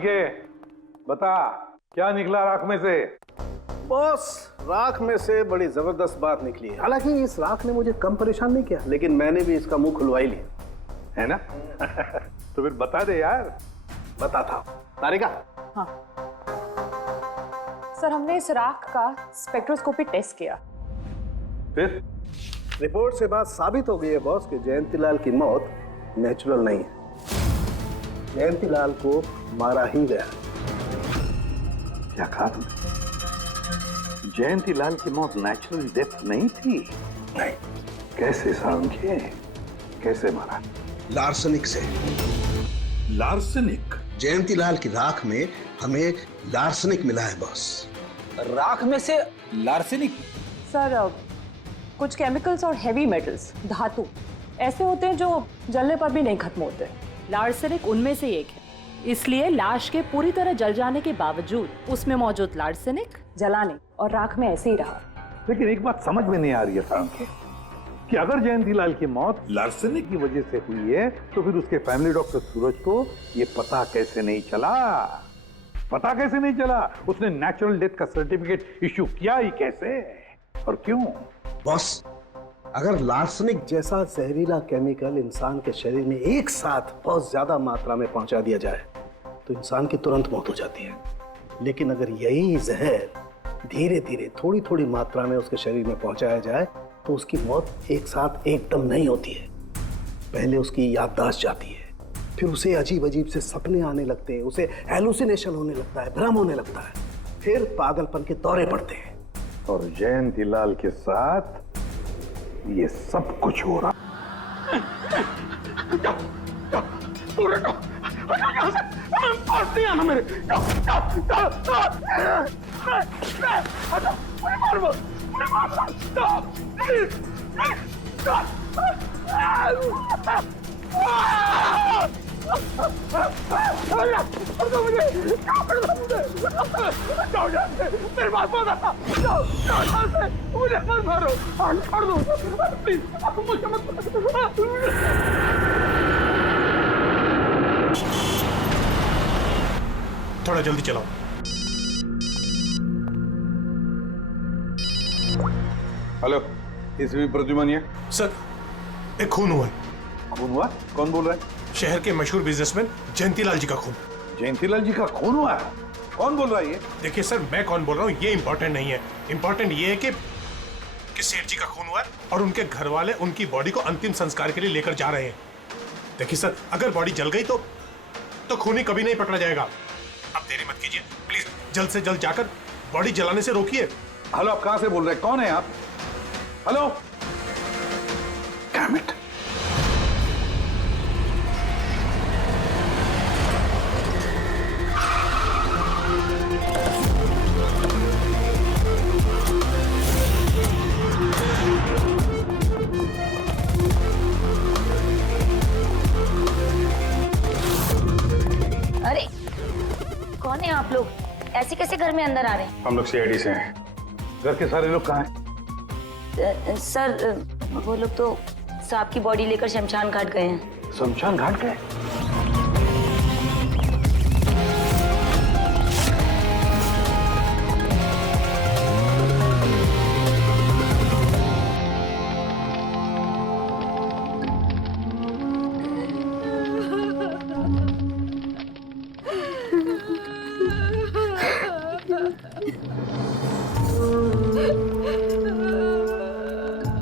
के बता, क्या निकला राख में से? बॉस, राख में से बड़ी जबरदस्त बात निकली है। हालांकि इस राख ने मुझे कम परेशान नहीं किया, लेकिन मैंने भी इसका मुंह खुलवा ही लिया, है ना? तो फिर बता दे यार। बताता हूं। तारिका। हाँ सर, हमने इस राख का स्पेक्ट्रोस्कोपी टेस्ट किया। फिर रिपोर्ट से बात साबित हो गई है बॉस कि जयंतीलाल की मौत नेचुरल नहीं है। जयंतीलाल को मारा ही गया। क्या कहा तुमने? जयंतीलाल की मौत नेचुरल डेथ नहीं थी? नहीं। कैसे सामझे? कैसे मारा? लार्सनिक से। लार्सनिक? जयंतीलाल की राख में हमें लार्सनिक मिला है बॉस। राख में से लार्सेनिक? सर, कुछ केमिकल्स और हेवी मेटल्स, धातु ऐसे होते हैं जो जलने पर भी नहीं खत्म होते। लार्सेनिक उनमें से एक है, इसलिए लाश के पूरी तरह जल जाने के बावजूद उसमें मौजूद लार्सेनिक जलाने और राख में ऐसे ही रहा। लेकिन एक बात समझ में नहीं आ रही है सामके, कि अगर जयंतीलाल की मौत लार्सेनिक की वजह से हुई है तो फिर उसके फैमिली डॉक्टर सूरज को ये पता कैसे नहीं चला? पता कैसे नहीं चला? उसने नेचुरल डेथ का सर्टिफिकेट इश्यू किया ही कैसे और क्यों? बॉस, अगर लार्सनिक जैसा जहरीला केमिकल इंसान के शरीर में एक साथ बहुत ज्यादा मात्रा में पहुंचा दिया जाए तो इंसान की तुरंत मौत हो जाती है। लेकिन अगर यही जहर धीरे धीरे थोड़ी थोड़ी मात्रा में उसके शरीर में पहुंचाया जाए तो उसकी मौत एक साथ एकदम नहीं होती है। पहले उसकी याददाश्त जाती है, फिर उसे अजीब अजीब से सपने आने लगते हैं, उसे हेलुसिनेशन होने लगता है, भ्रम होने लगता है, फिर पागलपन के दौरे पड़ते हैं। और जयंतीलाल के साथ ये सब कुछ हो रहा। थोड़ा जल्दी चलाओ। हेलो, इसवी प्रद्युमन? सर, एक खून हुआ है। खून हुआ? कौन बोल रहा है? शहर के मशहूर बिजनेसमैन जयंतीलाल जी का खून। जयंतीलाल जी का खून हुआ है? कौन बोल रहा है ये? देखिए सर, मैं कौन बोल रहा हूँ ये इंपॉर्टेंट नहीं है। इंपॉर्टेंट ये है कि सेठ जी का खून हुआ है और उनके घर वाले उनकी बॉडी को अंतिम संस्कार के लिए लेकर जा रहे हैं। देखिए सर, अगर बॉडी जल गई तो खूनी कभी नहीं पकड़ा जाएगा। अब देरी मत कीजिए प्लीज, जल्द से जल्द जाकर बॉडी जलाने से रोकिए। हेलो, आप कहां से बोल रहे हैं? कौन है आप? हेलो? Damn it. अरे कौन है आप लोग? ऐसे कैसे घर में अंदर आ रहे हैं? हम लोग सीआईडी से हैं। घर के सारे लोग कहाँ हैं? सर, वो लोग तो सांप की बॉडी लेकर शमशान घाट गए हैं। शमशान घाट गए?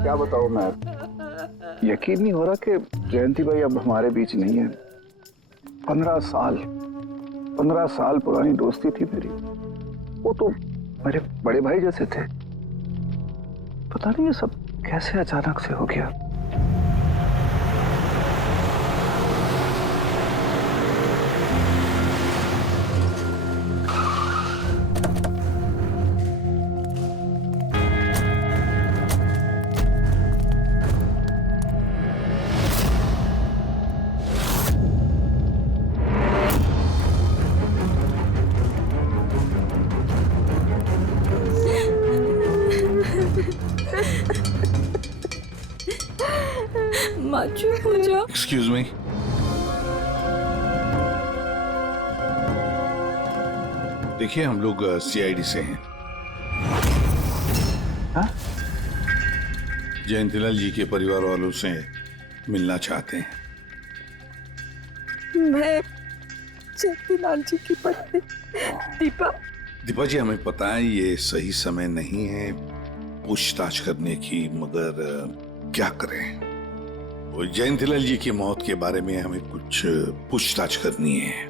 क्या बताऊं मैं, यकीन नहीं हो रहा कि जयंती भाई अब हमारे बीच नहीं है। 15 साल पुरानी दोस्ती थी मेरी। वो तो मेरे बड़े भाई जैसे थे। पता नहीं ये सब कैसे अचानक से हो गया। माचू पूजा। एक्सक्यूज मी, देखिए, हम लोग सीआईडी से हैं। जयंतीलाल जी के परिवार वालों से मिलना चाहते हैं। मैं जयंतीलाल जी की पत्नी दीपा। दीपा जी, हमें पता है ये सही समय नहीं है पूछताछ करने की, मगर क्या करें? वो जयंतीलाल जी की मौत के बारे में हमें कुछ पूछताछ करनी है।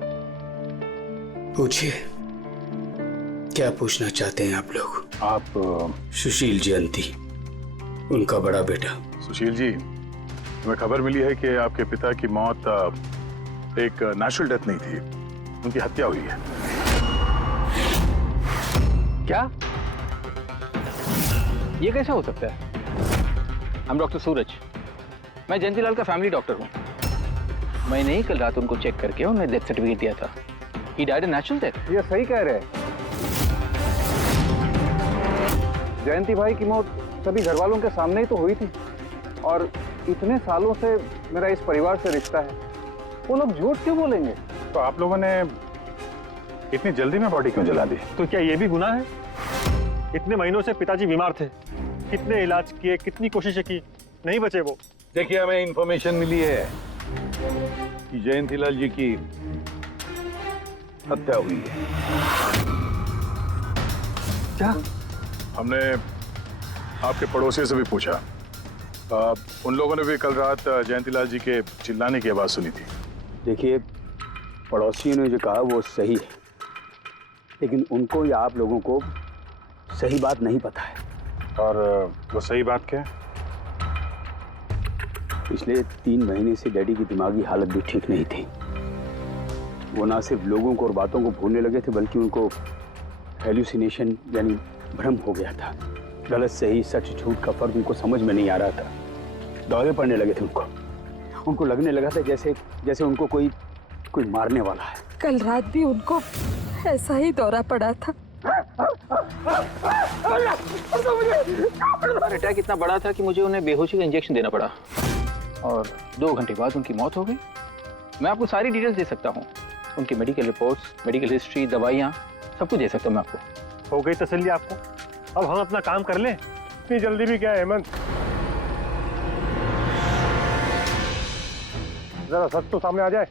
पूछिए, क्या पूछना चाहते हैं आप लोग? आप सुशील जयंती, उनका बड़ा बेटा। सुशील जी, हमें खबर मिली है कि आपके पिता की मौत एक नेचुरल डेथ नहीं थी, उनकी हत्या हुई है। क्या? ये कैसे हो सकता है? I'm डॉक्टर सूरज, मैं जयंतीलाल का फैमिली डॉक्टर हूँ। मैंने ही कल रात उनको चेक करके उन्हें डेथ सर्टिफिकेट दिया था। He died a natural death। ये सही कह रहे हैं। जयंती भाई की मौत सभी घर वालों के सामने ही तो हुई थी, और इतने सालों से मेरा इस परिवार से रिश्ता है, वो लोग झूठ क्यों बोलेंगे? तो आप लोगों ने इतनी जल्दी में बॉडी क्यों जला दी? तो क्या ये भी गुनाह है? इतने महीनों से पिताजी बीमार थे, कितने इलाज किए, कितनी कोशिशें की, नहीं बचे वो। देखिए, हमें इंफॉर्मेशन मिली है कि जयंतीलाल जी की हत्या हुई है। क्या? हमने आपके पड़ोसी से भी पूछा, उन लोगों ने भी कल रात जयंतीलाल जी के चिल्लाने की आवाज सुनी थी। देखिए, पड़ोसियों ने जो कहा वो सही है, लेकिन उनको या आप लोगों को सही बात नहीं पता है। और वो सही बात क्या है? पिछले 3 महीने से डैडी की दिमागी हालत भी ठीक नहीं थी। वो ना सिर्फ लोगों को और बातों को भूलने लगे थे, बल्कि उनको हेल्यूसिनेशन यानी भ्रम हो गया था। गलत सही, सच झूठ का फर्क उनको समझ में नहीं आ रहा था। दौरे पड़ने लगे थे उनको लगने लगा था जैसे उनको कोई मारने वाला है। कल रात भी उनको ऐसा ही दौरा पड़ा था। अटैक इतना बड़ा था कि मुझे उन्हें बेहोशी का इंजेक्शन देना पड़ा, और 2 घंटे बाद उनकी मौत हो गई। मैं आपको सारी डिटेल्स दे सकता हूँ, उनकी मेडिकल रिपोर्ट्स, मेडिकल हिस्ट्री, दवाइयाँ, सब कुछ दे सकता हूँ मैं आपको। हो गई तसल्ली आपको? अब हम अपना काम कर लें। इतनी जल्दी भी क्या है हेमंत? जरा सच तो सामने आ जाए।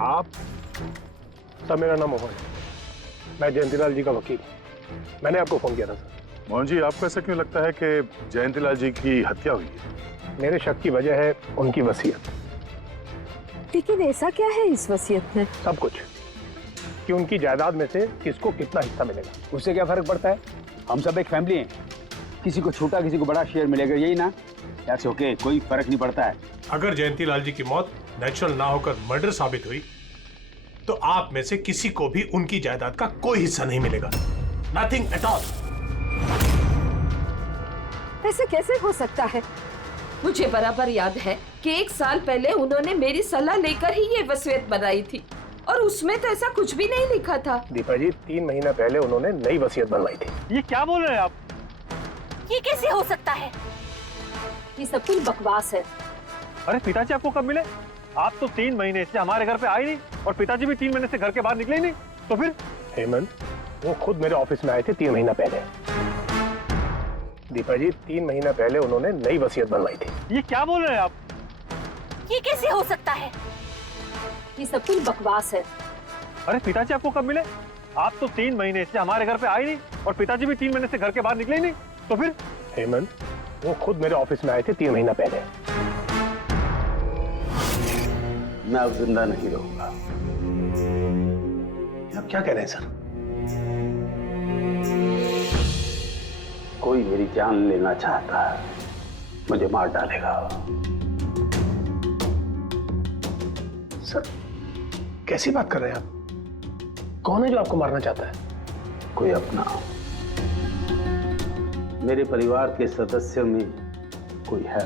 आप? सर, मेरा नाम मोहन है, मैं जयंतीलाल जी का वकील। मैंने आपको फोन किया था सर। मोहन जी, आपको ऐसा क्यों लगता है कि जयंतीलाल जी की हत्या हुई है? मेरे शक की वजह है उनकी वसीयत। लेकिन ऐसा क्या है इस वसीयत में? सब कुछ, कि उनकी जायदाद में से किसको कितना हिस्सा मिलेगा। उससे क्या फर्क पड़ता है? हम सब एक फैमिली हैं, किसी को छोटा किसी को बड़ा शेयर मिलेगा, यही ना? ऐसे ओके, कोई फर्क नहीं पड़ता है। अगर जयंतीलाल जी की मौत नेचुरल ना होकर मर्डर साबित हुई, तो आप में से किसी को भी उनकी जायदाद का कोई हिस्सा नहीं मिलेगा। Nothing at all. ऐसे कैसे हो सकता है? मुझे बराबर याद है कि 1 साल पहले उन्होंने मेरी सलाह लेकर ही ये वसीयत बनाई थी, और उसमें तो ऐसा कुछ भी नहीं लिखा था। दीपा जी, 3 महीना पहले उन्होंने नई वसीयत बनवाई थी। ये क्या बोल रहे हैं आप? ये कैसे हो सकता है? ये सब कुछ बकवास है। अरे पिताजी आपको कब मिले? आप तो 3 महीने से हमारे घर पे आए नहीं, और पिताजी भी 3 महीने से घर के बाहर निकले ही नहीं। तो फिर? हेमंत, वो खुद मेरे ऑफिस में आए थे 3 महीना पहले। दीपा जी, 3 महीना पहले उन्होंने नई वसीयत बनवाई थी। ये क्या बोल रहे हैं आप? ये कैसे हो सकता है? ये सब कुछ बकवास है। अरे पिताजी आपको कब मिले? आप तो 3 महीने से हमारे घर पे आए नहीं, और पिताजी भी 3 महीने से घर के बाहर निकले ही नहीं। तो फिर? हेमंत, वो खुद मेरे ऑफिस में आए थे 3 महीना पहले। मैं अब जिंदा नहीं रहूंगा। आप क्या कह रहे हैं सर? कोई मेरी जान लेना चाहता है, मुझे मार डालेगा। सर, कैसी बात कर रहे हैं आप? कौन है जो आपको मारना चाहता है? कोई अपना, मेरे परिवार के सदस्यों में कोई है।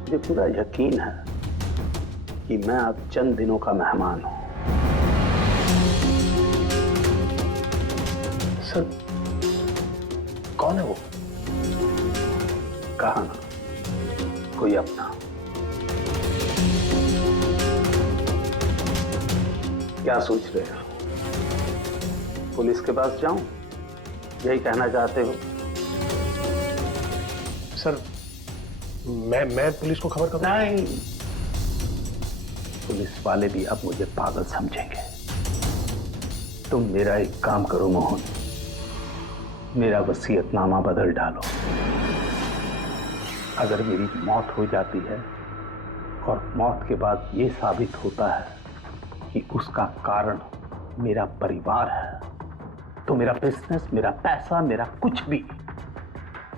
मुझे पूरा यकीन है कि मैं अब चंद दिनों का मेहमान हूं। सर, कौन है वो? कहा ना, कोई अपना। क्या सोच रहे हो? पुलिस के पास जाऊं? यही कहना चाहते हो? सर मैं पुलिस को खबर करूं? नहीं, पुलिस वाले भी अब मुझे पागल समझेंगे। तुम मेरा एक काम करो मोहन, मेरा वसीयतनामा बदल डालो। अगर मेरी मौत हो जाती है और मौत के बाद ये साबित होता है कि उसका कारण मेरा परिवार है, तो मेरा बिजनेस, मेरा पैसा, मेरा कुछ भी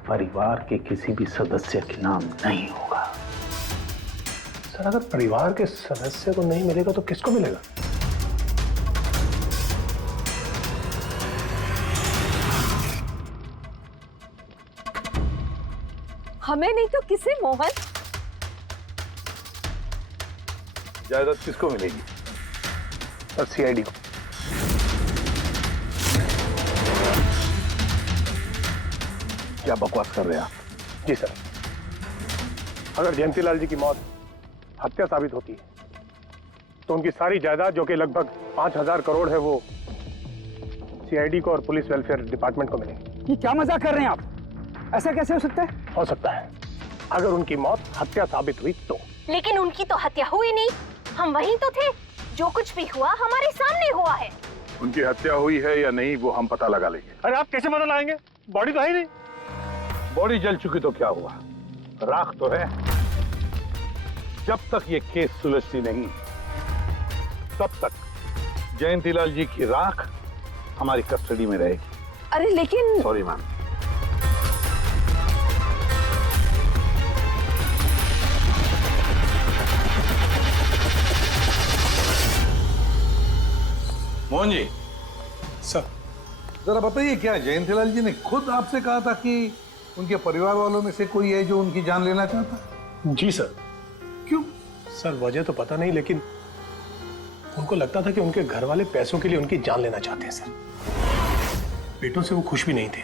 परिवार के किसी भी सदस्य के नाम नहीं होगा। सर अगर परिवार के सदस्य को नहीं मिलेगा तो किसको मिलेगा? हमें नहीं तो किसे मोहन? जायदाद किसको मिलेगी? सीआईडी को। क्या बकवास कर रहे हैं आप? जी सर, अगर जयंतीलाल जी की मौत हत्या साबित होती है तो उनकी सारी जायदाद जो कि लगभग 5,000 करोड़ है वो सीआईडी को और पुलिस वेलफेयर डिपार्टमेंट को मिलेगी। ये क्या मजाक कर रहे हैं आप? ऐसा कैसे हो सकता है? हो सकता है अगर उनकी मौत हत्या साबित हुई तो। लेकिन उनकी तो हत्या हुई नहीं, हम वहीं तो थे, जो कुछ भी हुआ हमारे सामने हुआ है। उनकी हत्या हुई है या नहीं वो हम पता लगा लेंगे। अरे आप कैसे पता लगाएंगे? बॉडी तो है ही नहीं। बॉडी जल चुकी तो क्या हुआ, राख तो है। जब तक ये केस सुलझती नहीं तब तक जयंतीलाल जी की राख हमारी कस्टडी में रहेगी। अरे लेकिन sorry ma'am. Mohan ji, sir जरा बताइए, क्या जयंतीलाल जी ने खुद आपसे कहा था कि उनके परिवार वालों में से कोई है जो उनकी जान लेना चाहता है? जी सर। क्यों? सर वजह तो पता नहीं, लेकिन उनको लगता था कि उनके घर वाले पैसों के लिए उनकी जान लेना चाहते हैं सर। बेटों से वो खुश भी नहीं थे।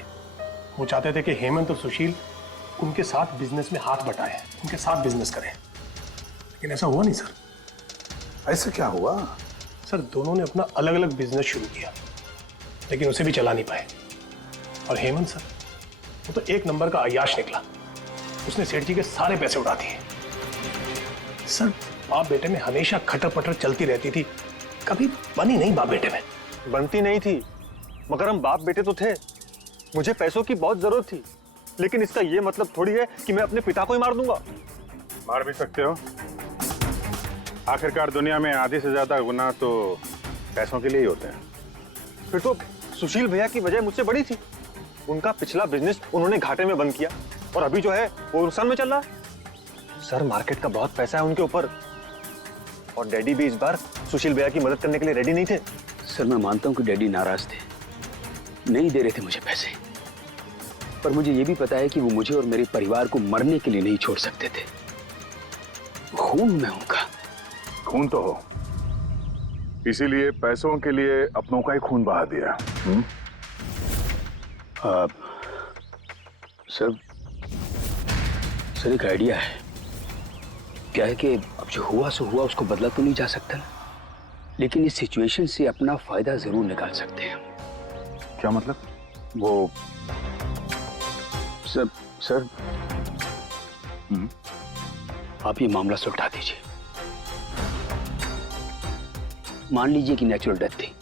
वो चाहते थे कि हेमंत और सुशील उनके साथ बिजनेस में हाथ बटाएं, उनके साथ बिजनेस करें, लेकिन ऐसा हुआ नहीं सर। ऐसा क्या हुआ? सर दोनों ने अपना अलग अलग बिजनेस शुरू किया, लेकिन उसे भी चला नहीं पाए। और हेमंत सर, वो तो एक नंबर का अय्याश निकला। उसने सेठ जी के सारे पैसे उड़ा दिए। सर बाप बेटे में हमेशा खटर पटर चलती रहती थी, कभी बनी नहीं बाप बेटे में। बनती नहीं थी, मगर हम बाप बेटे तो थे। मुझे पैसों की बहुत जरूरत थी, लेकिन इसका ये मतलब थोड़ी है कि मैं अपने पिता को ही मार दूंगा। मार भी सकते हो। आखिरकार दुनिया में आधे से ज्यादा गुनाह तो पैसों के लिए ही होते हैं। फिर तो सुशील भैया की वजह मुझसे बड़ी थी। उनका पिछला बिजनेस उन्होंने घाटे में बंद किया और अभी जो है वो नुकसान में चल रहा है। सर मार्केट का बहुत पैसा है उनके ऊपर, और डैडी भी इस बार सुशील भैया की मदद करने के लिए रेडी नहीं थे। सर मैं मानता हूं कि डैडी नाराज थे, नहीं दे रहे थे मुझे पैसे, पर मुझे यह भी पता है कि वो मुझे और मेरे परिवार को मरने के लिए नहीं छोड़ सकते थे। खून में उनका खून तो हो, इसीलिए पैसों के लिए अपनों का ही खून बहा दिया। सर एक आइडिया है। क्या है कि अब जो हुआ सो हुआ, उसको बदला तो नहीं जा सकता ना, लेकिन इस सिचुएशन से अपना फायदा जरूर निकाल सकते हैं। क्या मतलब? वो सर आप ये मामला सुलझा दीजिए। मान लीजिए कि नेचुरल डेथ थी,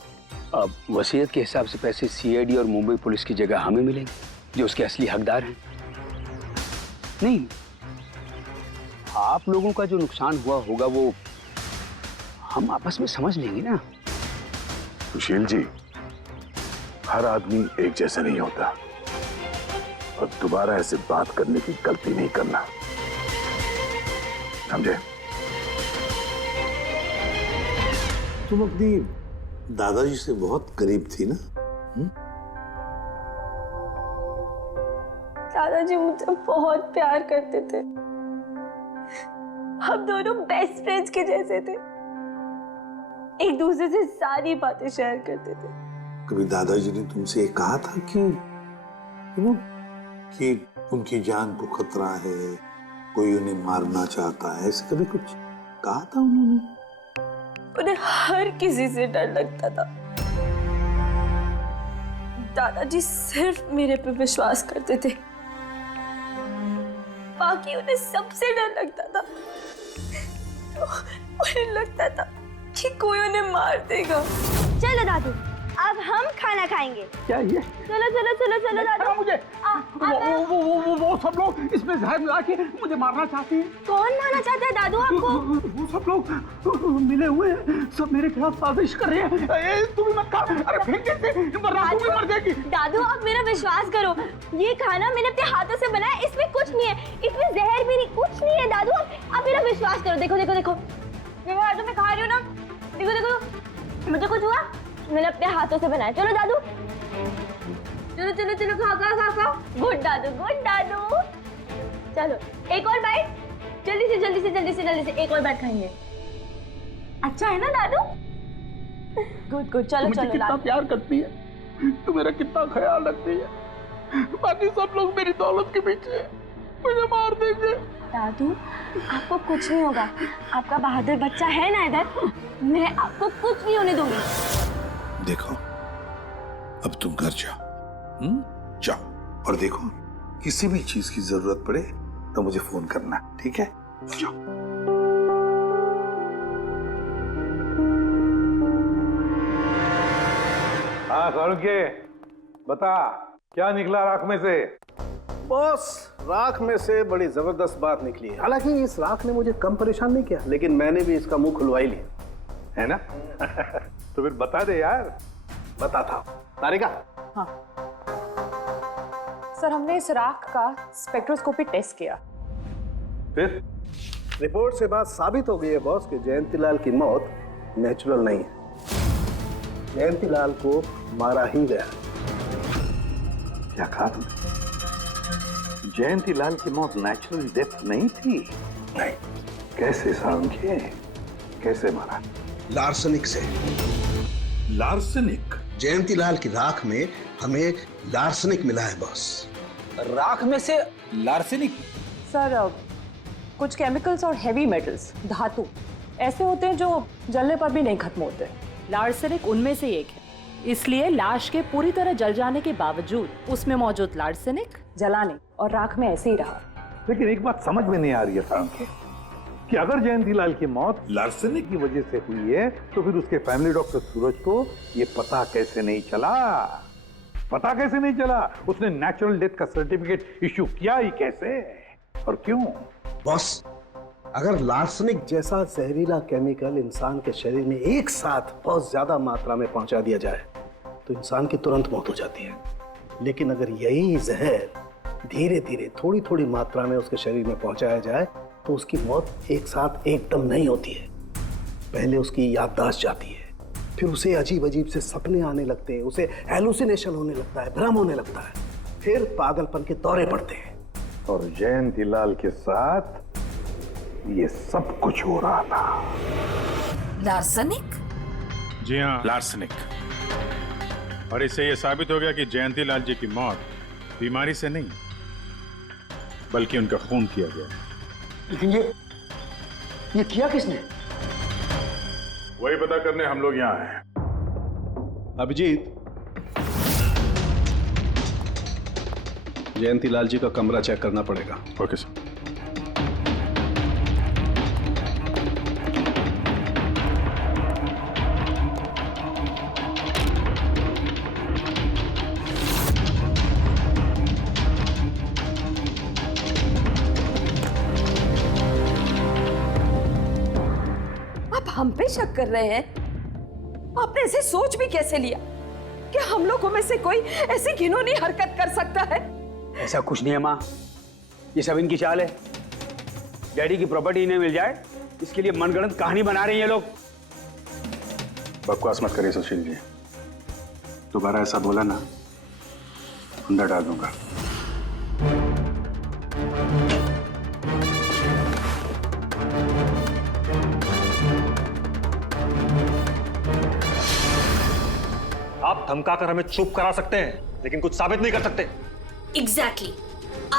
अब वसीयत के हिसाब से पैसे सीआईडी और मुंबई पुलिस की जगह हमें मिलेंगे, जो उसके असली हकदार हैं। नहीं, आप लोगों का जो नुकसान हुआ होगा वो हम आपस में समझ लेंगे ना। सुशील जी, हर आदमी एक जैसा नहीं होता, और दोबारा ऐसे बात करने की गलती नहीं करना, समझे? तुम अपनी दादाजी से बहुत करीब थी ना? दादाजी मुझे बहुत प्यार करते थे। हम दोनों बेस्ट फ्रेंड्स के जैसे थे, एक दूसरे से सारी बातें शेयर करते थे। कभी दादाजी ने तुमसे कहा था कि उनकी जान को खतरा है, कोई उन्हें मारना चाहता है, ऐसे कभी कुछ कहा था उन्होंने? उन्हें हर किसी से डर लगता था। दादाजी सिर्फ मेरे पे विश्वास करते थे, बाकी उन्हें सबसे डर लगता था। तो उन्हें लगता था कि कोई उन्हें मार देगा। चलो दादू, अब हम खाना खाएंगे। क्या ये? चलो चलो चलो चलो दादू। मुझे वो सब लोग इसमें जहर मिला के मुझे मारना चाहते हैं। कौन मारना चाहता है दादू आपको? वो सब लोग मिले हुए हैं, सब मेरे खिलाफ साजिश कर रहे हैं। तू भी मत खा, अरे फेंक दे, वरना तू भी मर जाएगी। दादू आप मेरा विश्वास करो, ये खाना मैंने अपने हाथों से बनाया, इसमें कुछ नहीं है, इसमें जहर भी नहीं, कुछ नहीं है दादू। आप मेरा विश्वास करो। देखो देखो देखो, मेरे हाथों में खा रही हो ना, देखो देखो, मुझे कुछ हुआ, मैंने अपने हाथों से बनाया। चलो दादू, चलो चलो चलो, खाओ खाओ खाओ खाओ। गुड दादू, गुड दादू। चलो एक और बाइट, जल्दी से जल्दी से जल्दी से जल्दी से एक और बाइट खाएंगे। अच्छा है ना दादू? गुड गुड, चलो चलो। कितना प्यार करती है, तू मेरा कितना ख्याल रखती है, बाकी सब लोग मेरी दौलत के पीछे मुझे मार देंगे। दादू आपको कुछ नहीं होगा, आपका बहादुर बच्चा है ना इधर, मैं आपको कुछ नहीं होने दूंगी। देखो, अब तुम घर जाओ, जाओ, और देखो किसी भी चीज की जरूरत पड़े तो मुझे फोन करना, ठीक है? जाओ। हाँ सारुके, बता क्या निकला राख में से? बॉस, राख में से बड़ी जबरदस्त बात निकली है। हालांकि इस राख ने मुझे कम परेशान नहीं किया, लेकिन मैंने भी इसका मुंह खुलवा ही लिया, है ना? तो फिर बता दे यार। बताता हूं। तारिका। हाँ सर, हमने इस राख का स्पेक्ट्रोस्कोपी टेस्ट किया। फिर रिपोर्ट से बात साबित हो गई है बॉस कि जयंतीलाल की मौत नेचुरल नहीं है, जयंतीलाल को मारा ही गया। क्या कहा तुमने? जयंतीलाल की मौत नेचुरल डेथ नहीं थी? नहीं। कैसे सारुके, कैसे मारा? लार्सनिक से। लार्सनिक? जयंतीलाल की राख में हमें लार्सनिक मिला है बॉस। राख में से लार्सनिक? सर कुछ केमिकल्स और हेवी मेटल्स, धातु ऐसे होते हैं जो जलने पर भी नहीं खत्म होते। लार्सेनिक उनमें से एक है, इसलिए लाश के पूरी तरह जल जाने के बावजूद उसमें मौजूद लार्सेनिक जलाने और राख में ऐसे ही रहा। लेकिन एक बात समझ में नहीं आ रही है सारुके, कि अगर जयंतीलाल की मौत लार्सनिक की वजह से हुई है तो फिर उसके फैमिली डॉक्टर सूरज को ये पता कैसे नहीं चला? पता कैसे नहीं चला? उसने नेचुरल डेथ का सर्टिफिकेट इश्यू किया ही कैसे और क्यों? बॉस, अगर लार्सनिक जैसा जहरीला केमिकल इंसान के शरीर में एक साथ बहुत ज्यादा मात्रा में पहुंचा दिया जाए तो इंसान की तुरंत मौत हो जाती है। लेकिन अगर यही जहर धीरे धीरे थोड़ी थोड़ी मात्रा में उसके शरीर में पहुंचाया जाए तो उसकी मौत एक साथ एकदम नहीं होती है। पहले उसकी याददाश्त जाती है, फिर उसे अजीब अजीब से सपने आने लगते हैं, उसे हेलुसिनेशन होने लगता है, भ्रम होने लगता है, फिर पागलपन के दौरे पड़ते हैं। और जयंतीलाल के साथ ये सब कुछ हो रहा था। लार्सनिक? जी हाँ, लार्सनिक। और इससे यह साबित हो गया कि जयंतीलाल जी की मौत बीमारी से नहीं बल्कि उनका खून किया गया। लेकिन ये किया किसने? वही पता करने हम लोग यहाँ हैं। अभिजीत, जयंतीलाल जी का कमरा चेक करना पड़ेगा। Okay sir. हम पे शक कर रहे हैं? आपने ऐसे सोच भी कैसे लिया कि हम लोगों में से कोई ऐसी घिनौनी हरकत कर सकता है? ऐसा कुछ नहीं है माँ, ये सब इनकी चाल है। डैडी की प्रॉपर्टी इन्हें मिल जाए इसके लिए मनगढ़ंत कहानी बना रहे हैं ये लोग। बकवास मत करिए सुशील जी, दोबारा ऐसा बोला ना अंदर डाल दूंगा। आप धमका कर हमें चुप करा सकते हैं लेकिन कुछ साबित नहीं कर सकते। एग्जैक्टली।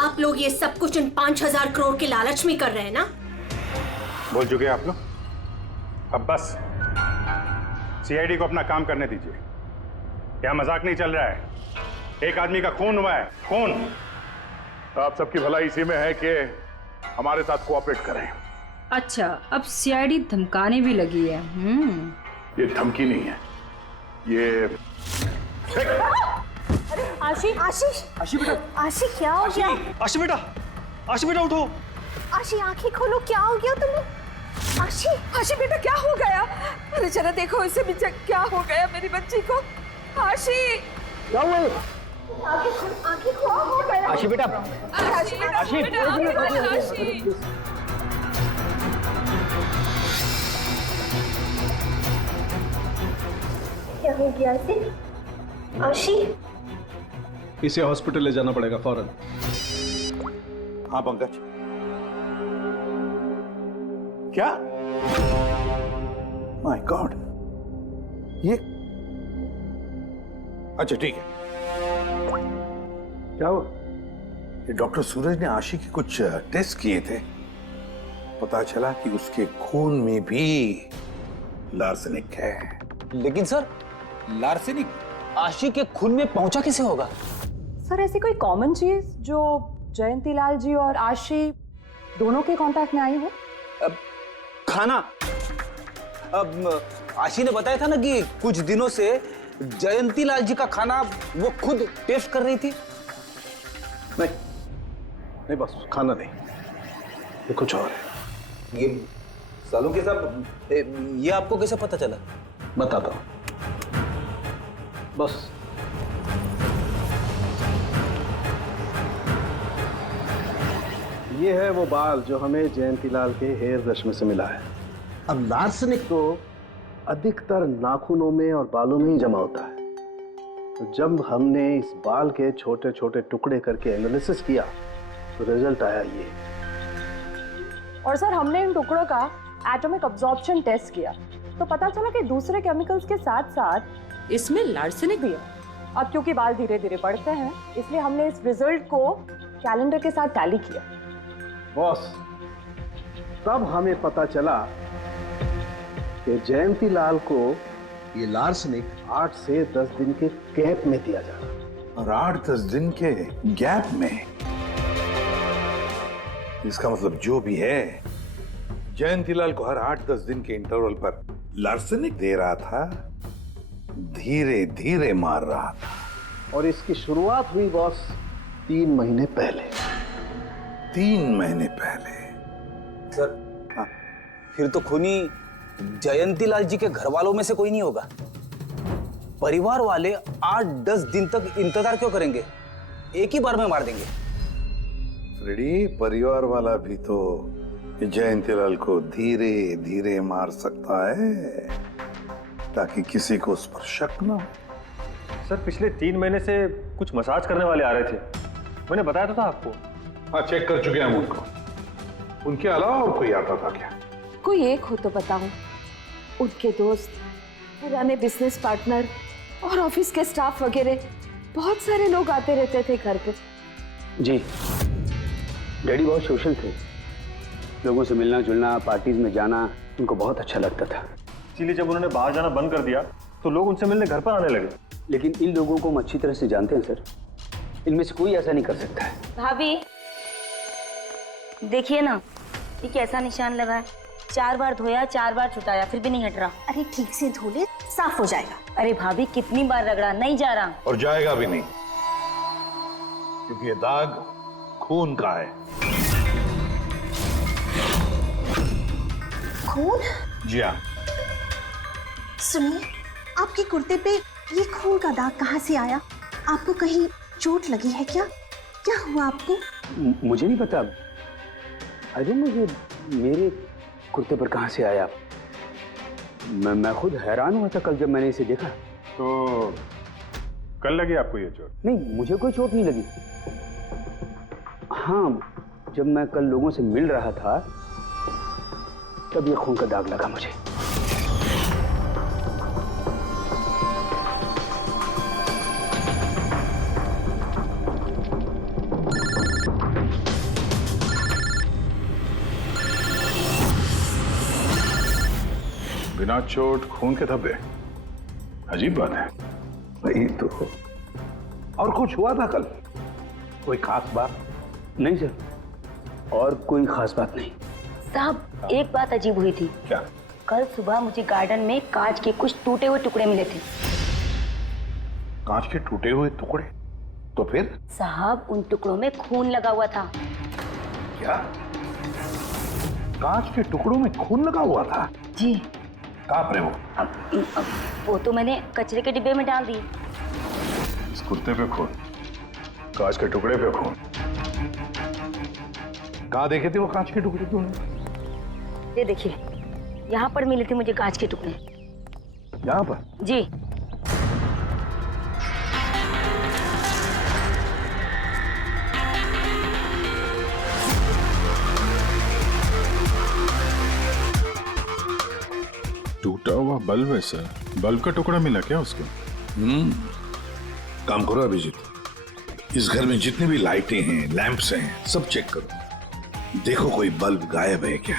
आप लोग ये सब कुछ इन 5,000 करोड़ के लालच में कर रहे हैं ना? बोल चुके आप लोग, अब बस सीआईडी को अपना काम करने दीजिए। क्या मजाक नहीं चल रहा है? एक आदमी का खून हुआ है, खून। आप सबकी भलाई इसी में है कि हमारे साथ कोऑपरेट करें। अच्छा, अब सीआईडी धमकाने भी लगी है। ये धमकी नहीं है, ये आशी, आशीष, आशी बेटा, आशी क्या हो गया? आशी बेटा, आशी बेटा उठो। आशी आंखें खोलो, क्या हो गया तुम्हें? आशी, आशी बेटा क्या हो गया? अरे जरा देखो इसे भी, क्या हो गया मेरी बच्ची को? आशी क्या हुआ? आंखें खोलो, हो गया? आशी बेटा, आशी बेटा, आशी बेटा, आशी। क्या हो गया आशी? आशी, इसे हॉस्पिटल ले जाना पड़ेगा फौरन। हाँ पंकज, क्या? माय गॉड, ये अच्छा ठीक है। क्या हुआ? ये डॉक्टर सूरज ने आशी के कुछ टेस्ट किए थे, पता चला कि उसके खून में भी लार्सेनिक है। लेकिन सर, लार्सेनिक आशी के खून में पहुंचा कैसे होगा? सर ऐसी कोई कॉमन चीज जो जयंती लाल जी और आशी दोनों के कांटेक्ट में आई हो? खाना। अब आशी ने बताया था ना कि कुछ दिनों से जयंती लाल जी का खाना वो खुद टेस्ट कर रही थी। नहीं बस खाना नहीं, ये कुछ और है। ये सालों के साथ ये आपको कैसे पता चला? बताता हूं, बस ये है वो बाल जो हमें जयंतीलाल के हेयर ब्रश में से मिला है। अब लार्सेनिक तो अधिकतर नाखूनों में और बालों में ही जमा होता है, तो जब हमने इस बाल के छोटे छोटे टुकड़े करके एनालिसिस किया तो रिजल्ट आया ये। और सर हमने इन टुकड़ों का एटॉमिक अब्जॉर्प्शन टेस्ट किया तो पता चला कि दूसरे केमिकल्स के साथ साथ इसमें लार्सेनिक भी है। अब क्योंकि बाल धीरे धीरे बढ़ते हैं इसलिए हमने इस रिजल्ट को कैलेंडर के साथ टैली किया। बॉस, तब हमें पता चला कि जयंतीलाल को ये लार्सेनिक 8 से 10 दिन के गैप में दिया जा रहा। और 8-10 दिन के गैप में? इसका मतलब जो भी है, जयंतीलाल को हर 8-10 दिन के इंटरवल पर लार्सेनिक दे रहा था, धीरे धीरे मार रहा था। और इसकी शुरुआत हुई बॉस 3 महीने पहले। 3 महीने पहले? सर, हाँ, फिर तो खूनी जयंतीलाल जी के घर वालों में से कोई नहीं होगा। परिवार वाले 8-10 दिन तक इंतजार क्यों करेंगे? एक ही बार में मार देंगे। फ्रेडी, परिवार वाला भी तो जयंतीलाल को धीरे धीरे मार सकता है ताकि किसी को उस पर शक ना हो। सर पिछले 3 महीने से कुछ मसाज करने वाले आ रहे थे, मैंने बताया तो था आपको। हाँ, चेक कर चुके हैं हम उनको। उनके अलावा और कोई आता था क्या? कोई एक हो तो बताऊं। उनके दोस्त, पुराने बिजनेस पार्टनर और ऑफिस के स्टाफ वगैरह बहुत सारे लोग आते रहते थे घर पे। जी, डैडी बहुत सोशल थे, लोगों से मिलना जुलना, पार्टीज में जाना उनको बहुत अच्छा लगता था। इसीलिए जब उन्होंने बाहर जाना बंद कर दिया तो लोग उनसे मिलने घर पर आने लगे। लेकिन इन लोगों को हम अच्छी तरह से जानते हैं सर, इनमें से कोई ऐसा नहीं कर सकता है। भाभी देखिए ना, ये कैसा निशान लगा है। 4 बार धोया, 4 बार छुटाया, फिर भी नहीं हट रहा। अरे ठीक से धो ले, साफ हो जाएगा। अरे भाभी कितनी बार रगड़ा, नहीं जा रहा। और जाएगा भी नहीं, क्योंकि ये दाग खून का है। खून? जी हाँ। सुनिए, आपके कुर्ते पे ये खून का दाग कहाँ से आया? आपको कहीं चोट लगी है क्या? क्या हुआ आपको? मुझे नहीं पता। अरे मुझे मेरे कुर्ते पर कहाँ से आया? मैं खुद हैरान हुआ था कल जब मैंने इसे देखा। तो कल लगी आपको ये चोट? नहीं, मुझे कोई चोट नहीं लगी। हाँ, जब मैं कल लोगों से मिल रहा था तब ये खून का दाग लगा मुझे। बिना चोट खून के धब्बे, अजीब बात है। वही तो। और कुछ हुआ था कल? कोई खास बात? नहीं सर, और कोई खास बात नहीं। साहब एक बात अजीब हुई थी। क्या? कल सुबह मुझे गार्डन में कांच के कुछ टूटे हुए टुकड़े मिले थे। कांच के टूटे हुए टुकड़े? तो फिर? साहब उन टुकड़ों में खून लगा हुआ था। क्या? कांच के टुकड़ों में खून लगा हुआ था? जी। कहाँ पर है वो? अब वो तो मैंने कचरे के डिब्बे में डाल दी। इस कुर्ते पे खून, कांच के टुकड़े पे खून। कहाँ देखे थे वो कांच के टुकड़े तुमने? ये देखिए, यहाँ पर मिले थे मुझे कांच के टुकड़े। यहाँ पर? जी। टूटा हुआ बल्ब है सर। बल्ब का टुकड़ा मिला क्या उसको? काम करो अभिजीत, इस घर में जितनी भी लाइटें हैं, लैंप्स हैं, सब चेक करो, देखो कोई बल्ब गायब है क्या।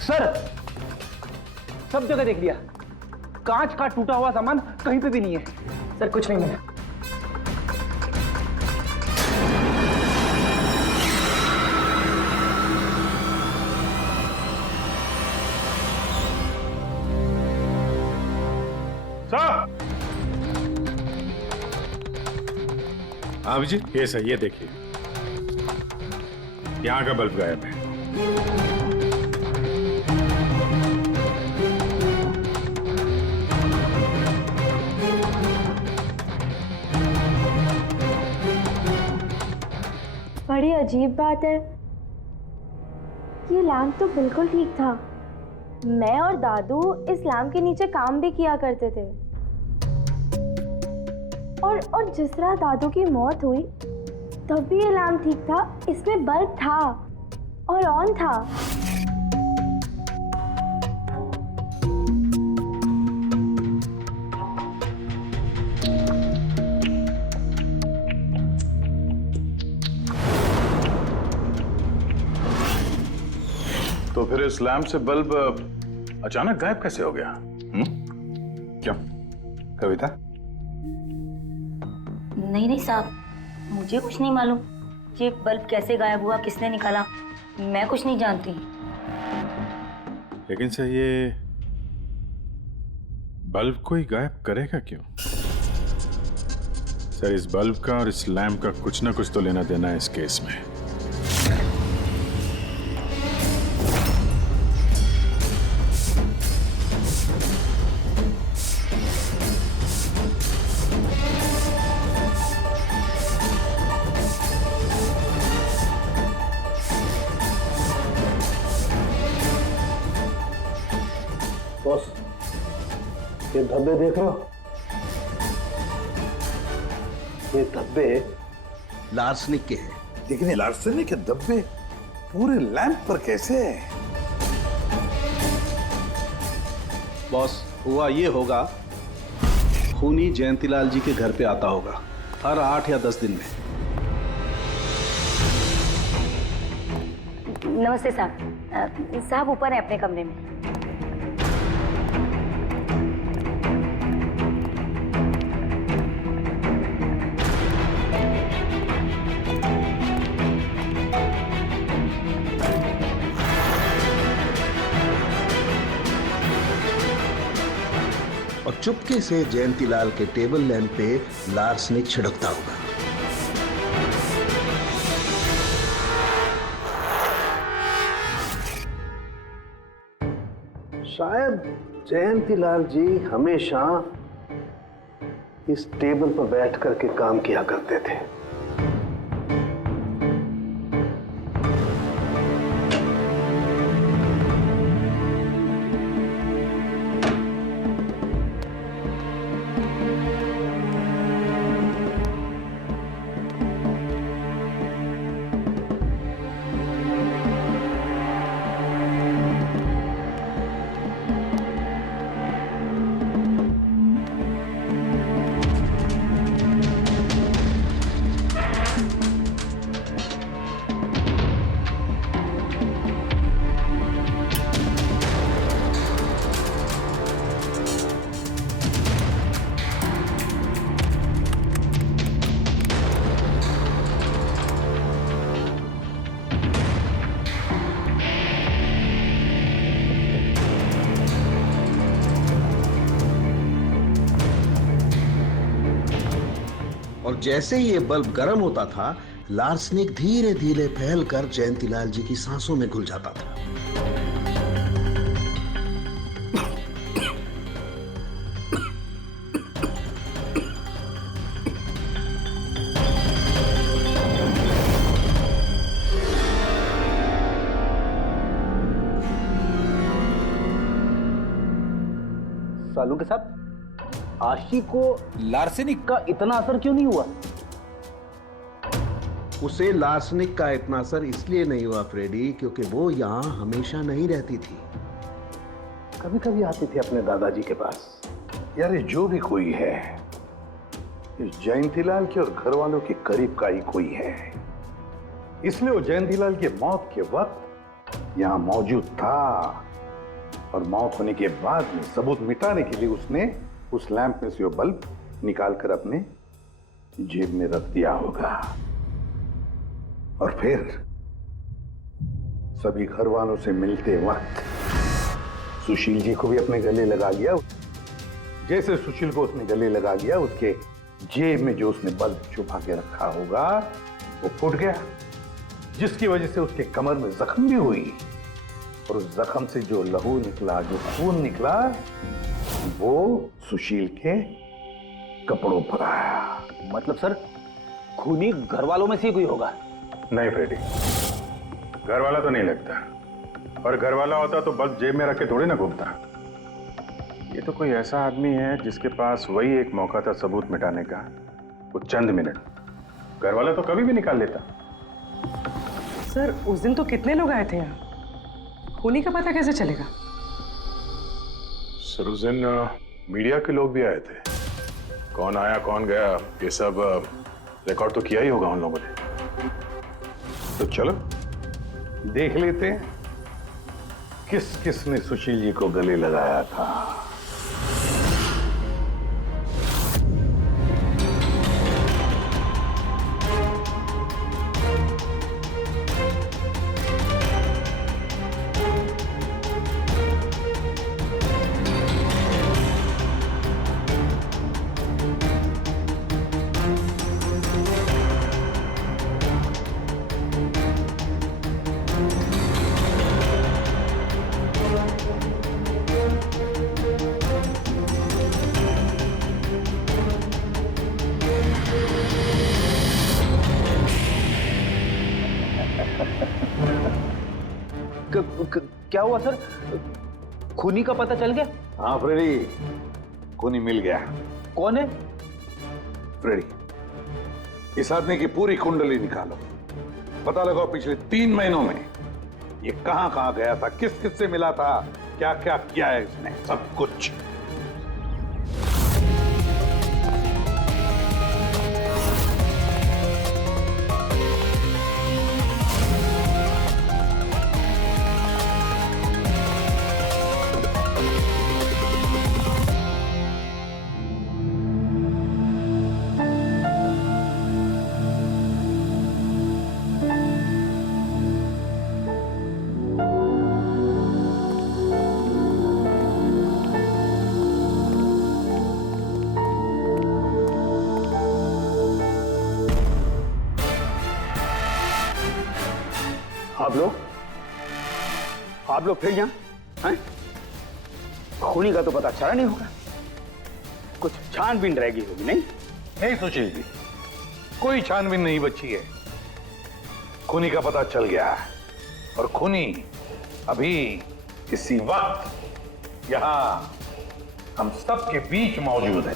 सर, सब जगह देख लिया, कांच का टूटा हुआ सामान कहीं पे भी नहीं है। सर कुछ नहीं मिला। अभिजीत ये सही है, देखिए यहाँ का बल्ब गायब है। बड़ी अजीब बात है, ये लैम्प तो बिल्कुल ठीक था। मैं और दादू इस लैम्प के नीचे काम भी किया करते थे। और जिस तरह दादू की मौत हुई तब भी ये लैम्प ठीक था, इसमें बल्ब था और ऑन था। तो फिर इस लैंप से बल्ब अचानक गायब कैसे हो गया? क्या कविता? नहीं साहब, मुझे कुछ नहीं मालूम। ये बल्ब कैसे गायब हुआ, किसने निकाला, मैं कुछ नहीं जानती। लेकिन सर ये बल्ब कोई गायब करेगा क्यों? सर इस बल्ब का और इस लैंप का कुछ ना कुछ तो लेना देना है इस केस में। बॉस, ये धब्बे देख रहे हो? ये धब्बे लार्सनिक के हैं। लेकिन ये लार्सनिक के धब्बे पूरे लैंप पर कैसे? बॉस, हुआ ये होगा, खूनी जयंतीलाल जी के घर पे आता होगा हर 8 या 10 दिन में। नमस्ते साहब। साहब ऊपर है अपने कमरे में। और चुपके से जयंतीलाल के टेबल लैंप पे लार्सनिक छिड़कता होगा। शायद जयंतीलाल जी हमेशा इस टेबल पर बैठ करके काम किया करते थे। और जैसे ही ये बल्ब गर्म होता था, लार्सनिक धीरे धीरे फैलकर जयंतीलाल जी की सांसों में घुल जाता था। सालू के साथ आशी को लार्सेनिक का इतना असर क्यों नहीं हुआ? उसे लार्सनिक का इतना असर इसलिए नहीं हुआ फ्रेडी, क्योंकि वो यहां हमेशा नहीं रहती थी, कभी कभी आती थी अपने दादाजी के पास। यार ये जो भी कोई है, इस जयंतीलाल के और घर वालों के करीब का ही कोई है, इसलिए वो जयंतीलाल की मौत के वक्त यहां मौजूद था और मौत होने के बाद में सबूत मिटाने के लिए उसने उस लैंप में से वो बल्ब निकालकर अपने जेब में रख दिया होगा और फिर सभी घर वालों से मिलते वक्त सुशील जी को भी अपने गले लगा लिया। जैसे सुशील को उसने गले लगा लिया, उसके जेब में जो उसने बल्ब छुपा के रखा होगा वो फूट गया, जिसकी वजह से उसके कमर में जख्म भी हुई और उस जख्म से जो लहू निकला, जो खून निकला, वो सुशील के कपड़ों पर आया। मतलब सर, खूनी घर वालों में से कोई होगा? नहीं फ्रेडी, घर वाला तो नहीं लगता, और घर वाला होता तो बल्ब जेब में रख के थोड़ी ना घूमता। ये तो कोई ऐसा आदमी है जिसके पास वही एक मौका था सबूत मिटाने का, वो चंद मिनट। घर वाला तो कभी भी निकाल लेता। सर उस दिन तो कितने लोग आए थे यहाँ, खूनी का पता कैसे चलेगा? सर उस दिन मीडिया के लोग भी आए थे, कौन आया कौन गया ये सब रिकॉर्ड तो किया ही होगा उन लोगों ने। तो चलो देख लेते हैं किस किस ने सुशील जी को गले लगाया था। क्या हुआ सर? खूनी का पता चल गया? हाँ फ्रेडी, खूनी मिल गया। कौन है? फ्रेडी, इस आदमी की पूरी कुंडली निकालो, पता लगाओ पिछले 3 महीनों में ये कहां कहां गया था, किस किस से मिला था, क्या क्या किया है इसने, सब कुछ। आप लोग फिर यहाँ हैं? खूनी का तो पता चला नहीं होगा, कुछ छानबीन रहेगी होगी। नहीं नहीं सुशील जी, कोई छानबीन नहीं बची है। खूनी का पता चल गया है और खूनी अभी इसी वक्त यहां हम सब के बीच मौजूद है।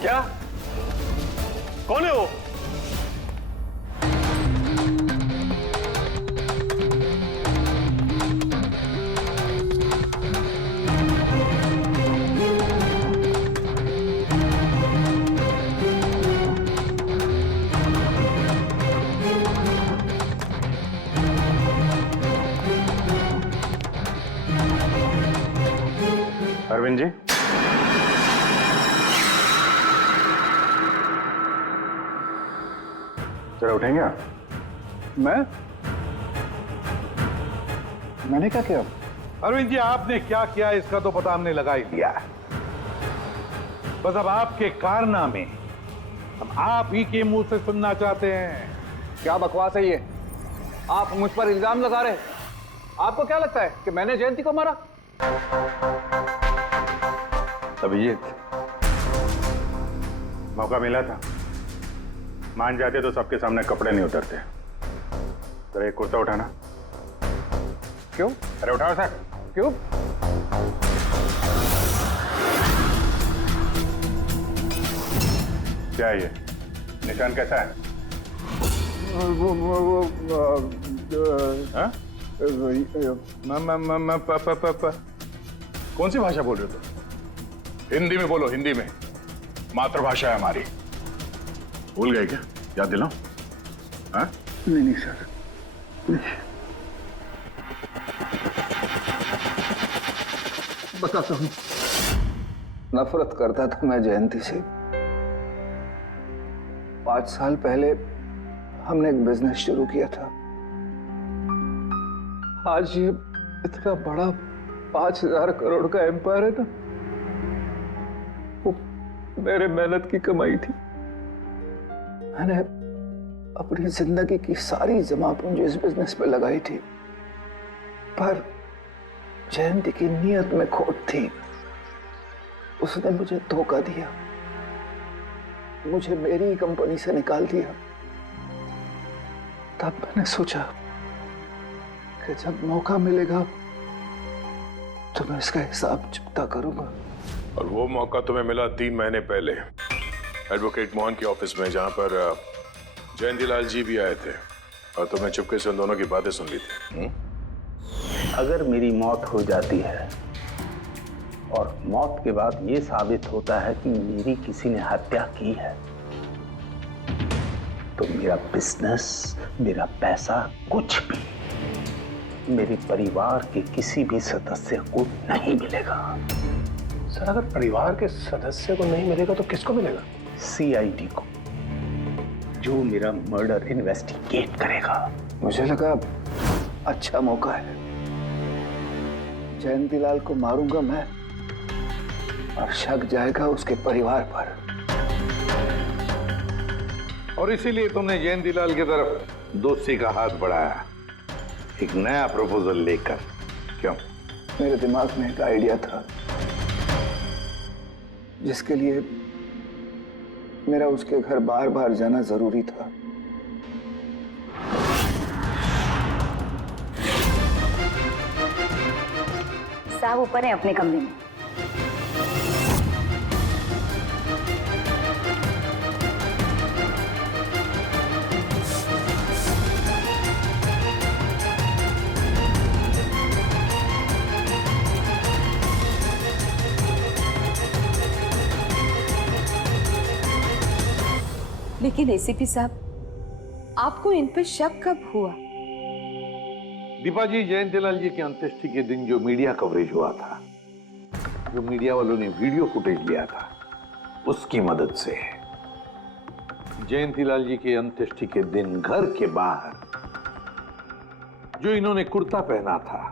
क्या? कौन है वो? अरविंद जी, जरा उठेंगे आप? मैंने क्या किया? अरविंद जी, आपने क्या किया इसका तो पता हमने लगा ही लिया है। बस अब आपके कारनामे हम आप ही के मुंह से सुनना चाहते हैं। क्या बकवास है ये? आप मुझ पर इल्जाम लगा रहे हैं। आपको क्या लगता है कि मैंने जयंती को मारा? अभिजीत, मौका मिला था, मान जाते तो सबके सामने कपड़े नहीं उतरते। जरा एक कुर्ता उठाना। क्यों? अरे उठाओ सर। क्यों? क्या है ये? निशान कैसा है? हाँ? कौन सी भाषा बोल रहे हो तुम? हिंदी में बोलो, हिंदी में, मातृभाषा है हमारी। भूल गए क्या? याद दिलाओ। हाँ? नहीं सर, बताता हूं। नफरत करता था मैं जयंती से। 5 साल पहले हमने एक बिजनेस शुरू किया था। आज ये इतना बड़ा 5000 करोड़ का एम्पायर है ना, वो मेरे मेहनत की कमाई थी। मैंने अपनी जिंदगी की सारी जमा पूंजी इस बिजनेस पे लगाई थी, पर जयंती की नीयत में खोट थी। उसने मुझे धोखा दिया, मुझे मेरी कंपनी से निकाल दिया। तब मैंने सोचा कि जब मौका मिलेगा तो मैं इसका हिसाब चुकता करूंगा। और वो मौका तुम्हें मिला 3 महीने पहले एडवोकेट मोहन के ऑफिस में, जहां पर जयंतीलाल जी भी आए थे और तुमने चुपके से उन दोनों की बातें सुन ली थी। अगर मेरी मौत हो जाती है और मौत के बाद ये साबित होता है कि मेरी किसी ने हत्या की है, तो मेरा बिजनेस, मेरा पैसा, कुछ भी मेरे परिवार के किसी भी सदस्य को नहीं मिलेगा। सर, अगर परिवार के सदस्य को नहीं मिलेगा तो किसको मिलेगा? CID को, जो मेरा मर्डर इन्वेस्टिगेट करेगा। मुझे लगा अच्छा मौका है, जयंतीलाल को मारूंगा मैं और शक जाएगा उसके परिवार पर। और इसीलिए तुमने जयंतीलाल की तरफ दोस्ती का हाथ बढ़ाया, एक नया प्रपोजल लेकर। क्यों? मेरे दिमाग में एक आइडिया था जिसके लिए मेरा उसके घर बार बार जाना जरूरी था। साहब ऊपर है अपने कमरे में। लेकिन एसीपी साहब, आपको इन पे शक कब हुआ? दीपा जी, जयंतीलाल जी की अंत्येष्टि के दिन जो मीडिया कवरेज हुआ था, जो मीडिया वालों ने वीडियो फुटेज लिया था, उसकी मदद से जयंतीलाल जी के अंत्येष्टि के दिन घर के बाहर जो इन्होंने कुर्ता पहना था,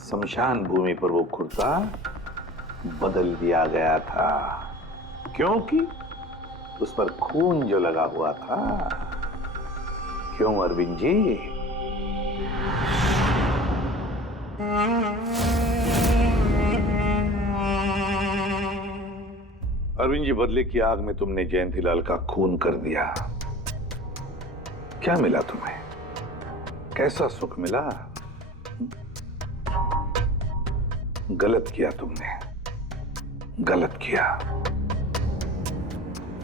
शमशान भूमि पर वो कुर्ता बदल दिया गया था, क्योंकि उस पर खून जो लगा हुआ था। क्यों अरविंद जी? अरविंद जी, बदले की आग में तुमने जयंतीलाल का खून कर दिया। क्या मिला तुम्हें? कैसा सुख मिला? गलत किया तुमने, गलत किया।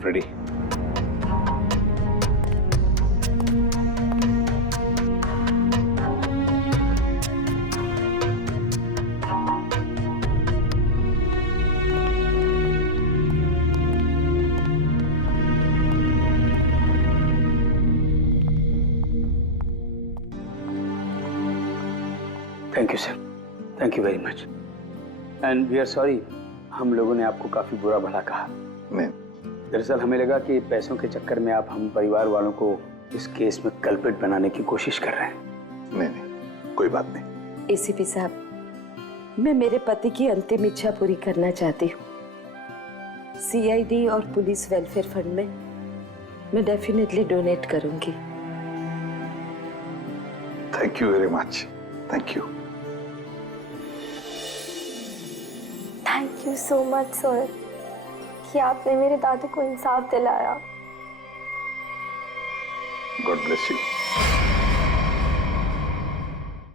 Ready? Thank you sir, thank you very much and we are sorry, हम लोगों ने आपको काफी बुरा भला कहा। नहीं, दरअसल हमें लगा कि पैसों के चक्कर में आप हम परिवार वालों को इस केस में कल्प्रिट बनाने की कोशिश कर रहे हैं। नहीं नहीं, कोई बात नहीं। एसीपी साहब, मैं मेरे पति की अंतिम इच्छा पूरी करना चाहती हूँ। सीआईडी और पुलिस वेलफेयर फंड में मैं डेफिनेटली डोनेट करूंगी। Thank you very much, thank you. Thank you so much sir कि आपने मेरे दादू को इंसाफ दिलाया। God bless you.